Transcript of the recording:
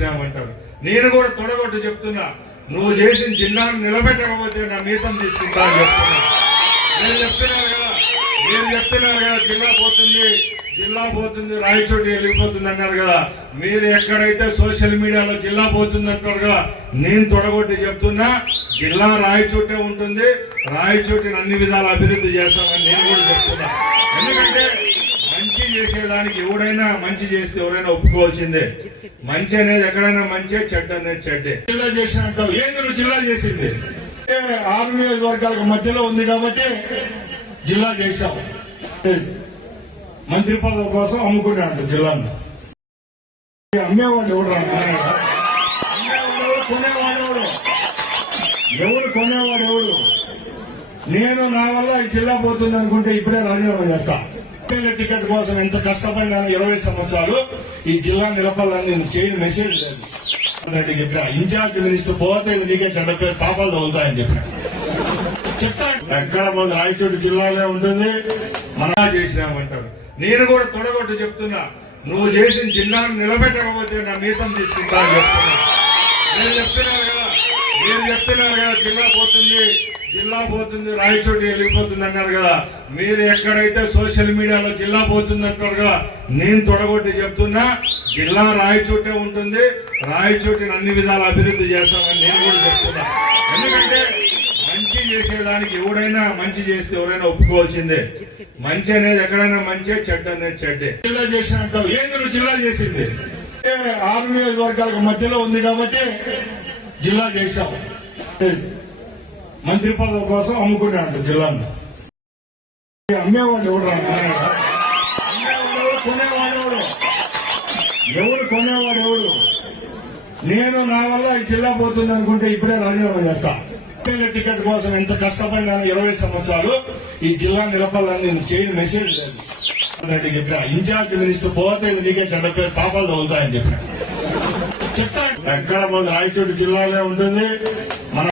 చేసినామంటారు. నేను కూడా తొడగొట్టు చెప్తున్నా, నువ్వు చేసిన జిల్లాను నిలబెట్టకపోతే నా మీసం తీసుకుంటా అని చెప్తున్నా. నేను చెప్తున్నాను కదా జిల్లా పోతుంది రాయచోటి వెళ్ళిపోతుంది అన్నారు కదా. మీరు ఎక్కడైతే సోషల్ మీడియాలో జిల్లా పోతుంది అంటారు కదా, నేను తొడగొట్టి చెప్తున్నా, జిల్లా రాయచోటే ఉంటుంది. రాయచోటిని అన్ని విధాల అభివృద్ధి చేస్తామని నేను కూడా చెప్తున్నా. ఎందుకంటే మంచి చేసేదానికి ఎవడైనా మంచి చేస్తే ఎవరైనా ఒప్పుకోవాల్సిందే. మంచి అనేది ఎక్కడైనా మంచి, చెడ్డ అనేది చెడ్డే. జిల్లా చేసినట్టు ఏంది నువ్వు జిల్లా చేసింది? 6 నియోజకవర్గాలకు మధ్యలో ఉంది కాబట్టి జిల్లా చేశాం. మంత్రి పదవి కోసం అమ్ముకున్నాడు జిల్లాను. అమ్మేవాడు ఎవడు రా? కొనేవాడు ఎవడు? నేను నా వల్ల ఈ జిల్లా పోతుంది అనుకుంటే ఇప్పుడే రాజీనామా చేస్తా. టికెట్ కోసం ఎంత కష్టపడినాను 20 సంవత్సరాలు. ఈ జిల్లా నిలపాలని నేను చేయని మెసేజ్ లేదు. చెప్పిన ఇన్ఛార్జ్ మినిస్టర్ పోతే ఇది నీకే చెడ్డ పేరు, పాపాలు తగులుతాయని చెప్పిన. చెప్తాను ఎక్కడ పోతే రాయచోటి జిల్లాలో ఉంటుంది. మన చేసినామంటారు. నేను కూడా తొడగొట్టు చెప్తున్నా, నువ్వు చేసిన జిల్లాను నిలబెట్టకపోతే నా మీసం తీసుకుంటా అని చెప్తున్నా. నేను చెప్తున్నాను కదా జిల్లా పోతుంది రాయచోటి వెళ్ళిపోతుంది అన్నారు కదా. మీరు ఎక్కడైతే సోషల్ మీడియాలో జిల్లా పోతుంది అంటారు కదా, నేను తొడగొట్టి చెప్తున్నా, జిల్లా రాయచోటే ఉంటుంది. రాయచోటిని అన్ని విధాల అభివృద్ధి చేస్తామని నేను కూడా చెప్తున్నా. ఎందుకంటే మంచి చేసేదానికి ఎవడైనా మంచి చేస్తే ఎవరైనా ఒప్పుకోవాల్సిందే. మంచి అనేది ఎక్కడైనా మంచి, చెడ్డ అనేది చెడ్డే. జిల్లా చేసినట్టు ఏంది నువ్వు జిల్లా చేసింది? 6 నియోజకవర్గాలకు మధ్యలో ఉంది కాబట్టి జిల్లా చేశాం. మంత్రి పదవి కోసం అమ్ముకున్నాడు జిల్లాను. అమ్మేవాడు ఎవడు రా? కొనేవాడు ఎవడు? నేను నా వల్ల ఈ జిల్లా పోతుంది అనుకుంటే ఇప్పుడే రాజీనామా చేస్తా. టికెట్ కోసం ఎంత కష్టపడినాను 20 సంవత్సరాలు. ఈ జిల్లా నిలపాలని నేను చేయని మెసేజ్ లేదు. చెప్పిన ఇన్ఛార్జ్ మినిస్టర్ పోతే ఇది నీకే చెడ్డ పేరు, పాపాలు తగులుతాయని చెప్పిన. చెప్తాను ఎక్కడ పోతే రాయచోటి జిల్లాలో ఉంటుంది. మన